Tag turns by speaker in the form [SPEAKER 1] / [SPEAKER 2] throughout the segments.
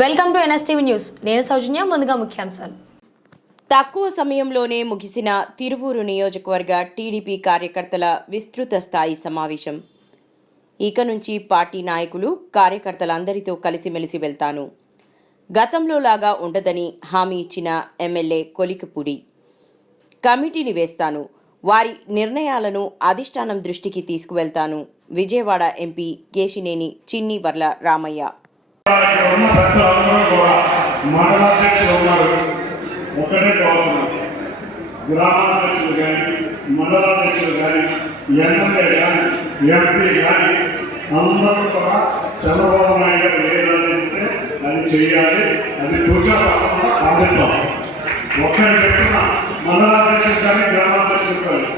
[SPEAKER 1] Welcome to NSTV news. నేను సౌజన్య ముందుగా ముఖ్యాంశాలు.
[SPEAKER 2] తక్కువ సమయంలోనే ముగిసిన తిరువూరు నియోజకవర్గ టీడీపీ కార్యకర్తల విస్తృత స్థాయి సమావేశం. ఇక నుంచి పార్టీ నాయకులు కార్యకర్తలందరితో కలిసిమెలిసి వెళ్తాను. గతంలో లాగా ఉండదని హామీ ఇచ్చిన ఎమ్మెల్యే కొలికపూడి. కమిటీని వేస్తాను. వారి నిర్ణయాలను అధిష్టానం దృష్టికి తీసుకువెళ్తాను. విజయవాడ ఎంపీ కేశినేని చిన్ని వర్ల రామయ్య.
[SPEAKER 3] ఉన్న పెద్దలందరూ కూడా మండలాధ్యక్షులు ఉన్నారు. ఒకటే కోరుతున్నాం గ్రామాధ్యక్షులు కానీ మండలాధ్యక్షులు కానీ ఎమ్మెల్యే కానీ ఎంపీ కానీ అందరూ కూడా చంద్రబాబు నాయుడు గారు ఏ అది చేయాలి. అది కూర్చో బాధ్యతం ఒక్కటి చెప్తున్నా మండలాధ్యక్షులు కానీ గ్రామాధ్యక్షులు కానీ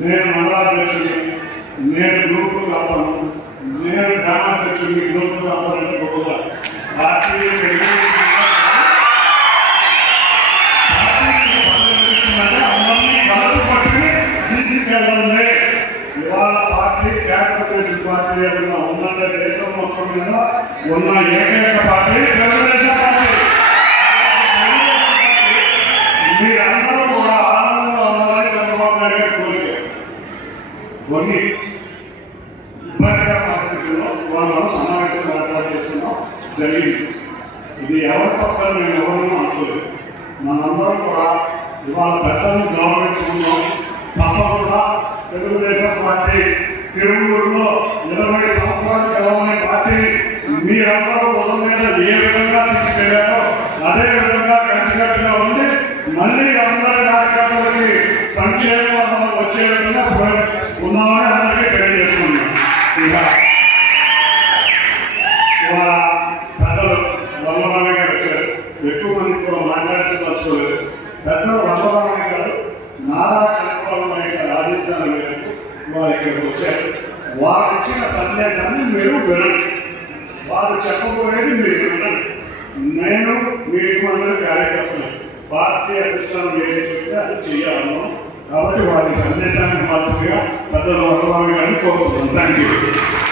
[SPEAKER 3] నేను మండలాధ్యక్షుడిని నేను గ్రూపు అవ్వను నేను గ్రామాధ్యక్షుడిని గ్రూపు అవ్వాలంటే గొప్పగా పార్టీ అందరినీ కలలు పట్టుకుని తీసుకెళ్ళండి ఇవాళ పార్టీ క్యాపిటల్ పార్టీ ఏదైనా ఉందంటే దేశం మొత్తం మీద ఉన్న ఏకైక పార్టీ తెలుగుదేశం పార్టీ మీరందరూ కూడా ఆనందంగా ఉండాలని చంద్రబాబు నాయుడు గారు కోరిక. కొన్ని జరిగింది. ఇది ఎవరి తప్ప మేము ఎవరైనా అంటలేదు మనందరం కూడా ఇవాళ పెద్దలు గౌరవించుకుందాం తప్పకుండా తెలుగుదేశం పార్టీ తిరువూరులో ఇరవై సంవత్సరాలు గెలవనే పార్టీ మీరందరూ ఉదయం మీద ఏ విధంగా తీసుకెళ్ళారో అదే విధంగా కలిసికట్టుగా ఉండి మళ్ళీ అందరూ వారు ఇచ్చిన సందేశాన్ని మీరు వినండి. వారు చెప్పబోయేది మీరు వినండి. నేను మీకు మంది కార్యకర్తలు. పార్టీ అధిష్టానం ఏది చెప్తే అది చేయాలను కాబట్టి వారి సందేశాన్ని మార్చిగా పెద్దలు వల్లభామి గారిని కోరుతున్నాను థ్యాంక్ యూ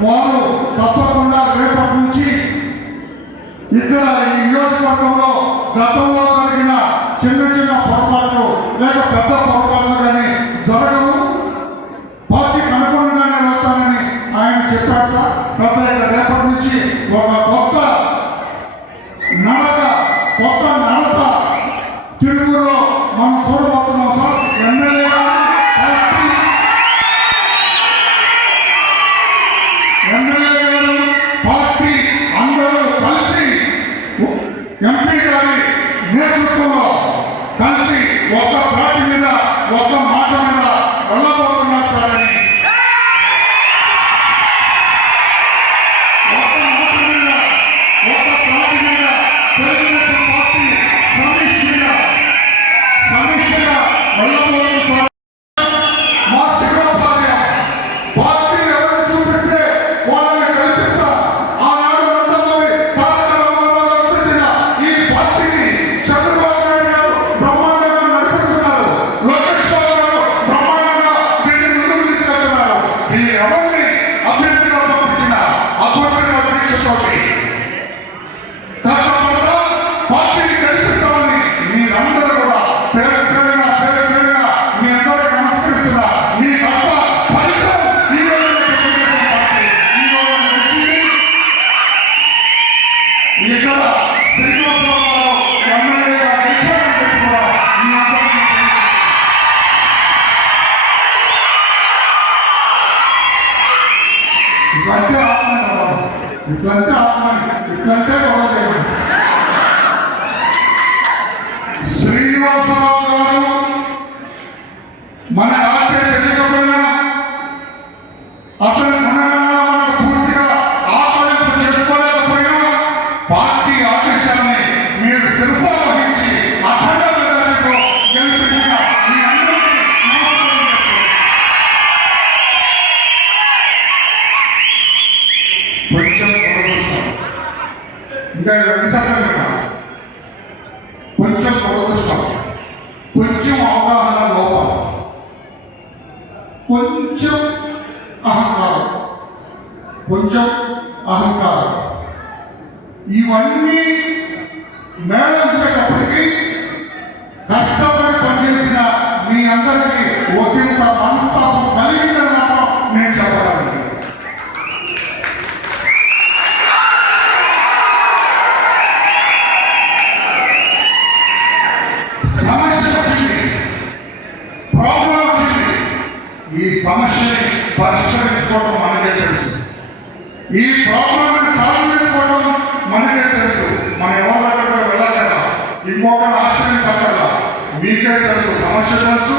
[SPEAKER 4] వారు తప్పకుండా రేపటి నుంచి ఇక్కడ ఈ నియోజకవర్గంలో గతంలో నేతృత్వంలో కలిసి ఒక పార్టీ మీద ఒక మాట మీద వెళ్ళబోతున్నారు సార్ ఇట్లంటే ఆత్మని ఇట్లంటే ఇట్లంటే గొడవ చేయండి శ్రీనివాసరావు గారు మన ngaya isasana ka kwenchas kwa kwa kwenchi wa ala ala lopa kwenchi ahankara kwenchi ahankara iwanmi ఈ సమస్యని పరిష్కరించుకోవడం మనకే తెలుసు. ఈ ప్రాబ్లం సాల్వ్ చేసుకోవడం మనకే తెలుసు. మన ఎవరి దగ్గర కూడా వెళ్ళలేక ఇంకొకరు ఆశ్రయించగల మీకే తెలుసు. సమస్య తెలుసు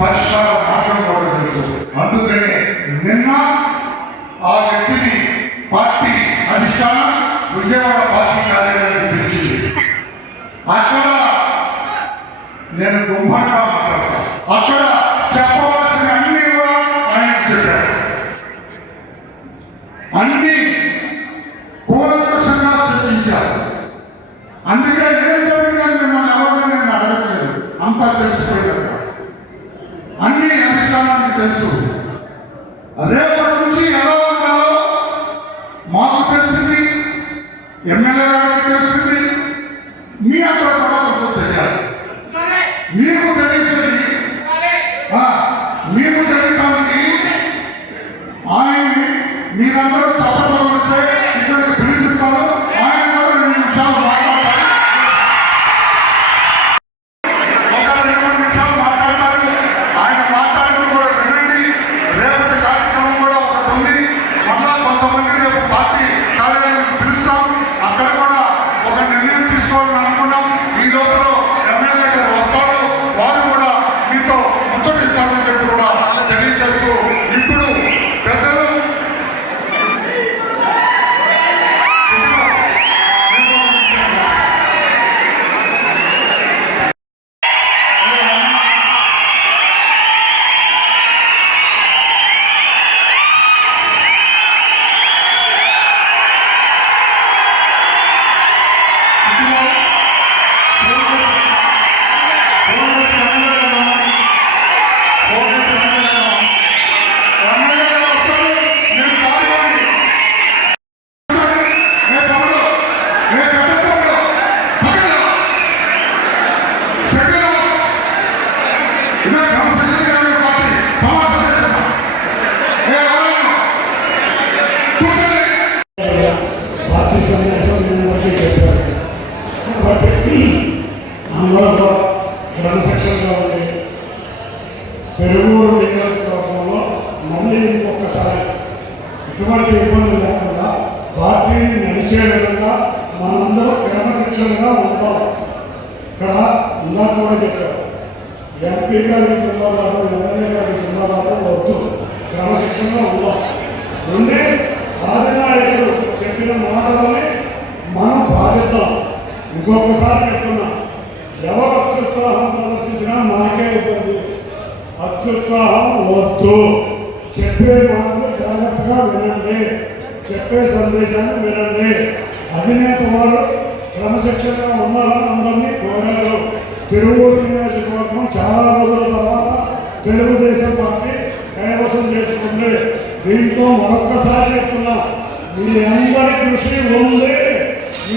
[SPEAKER 4] పరిష్కారం మార్గం కూడా తెలుసు. అందుకనే నిన్న ఆ
[SPEAKER 3] వ్యక్తికి ఎటువంటి ఇబ్బంది లేకుండా పార్టీని నడిచే విధంగా మనందరూ క్రమశిక్షణగా ఉంటాం. ఇక్కడ ఇందాక కూడా చెప్పారు ఎంపీ గారి జిల్లాలో ఎమ్మెల్యే గారి జిల్లాలో వద్దు. క్రమశిక్షణగా ఉందాం. ఉండి ఆదినాయకుడు చెప్పిన మాటలని మనం బాధిద్దాం ఇంకొకసారి చెప్తున్నా ఎవరు అత్యుత్సాహం ప్రదర్శించినా మాకే ఇబ్బంది. అత్యుత్సాహం వద్దు. చెప్పే మాటలు జాగ్రత్తగా వినండి. చెప్పే సందేశాన్ని వినండి. అధినేత వారు క్రమశిక్షణగా ఉన్నారని అందరినీ కోరారు. తిరువూరు నియోజకవర్గం చాలా రోజుల తర్వాత తెలుగుదేశం పార్టీ కైవసం చేసుకుంది. దీంట్లో మరొక్కసారి చెప్తున్నా మీ అందరి కృషి ఉంది.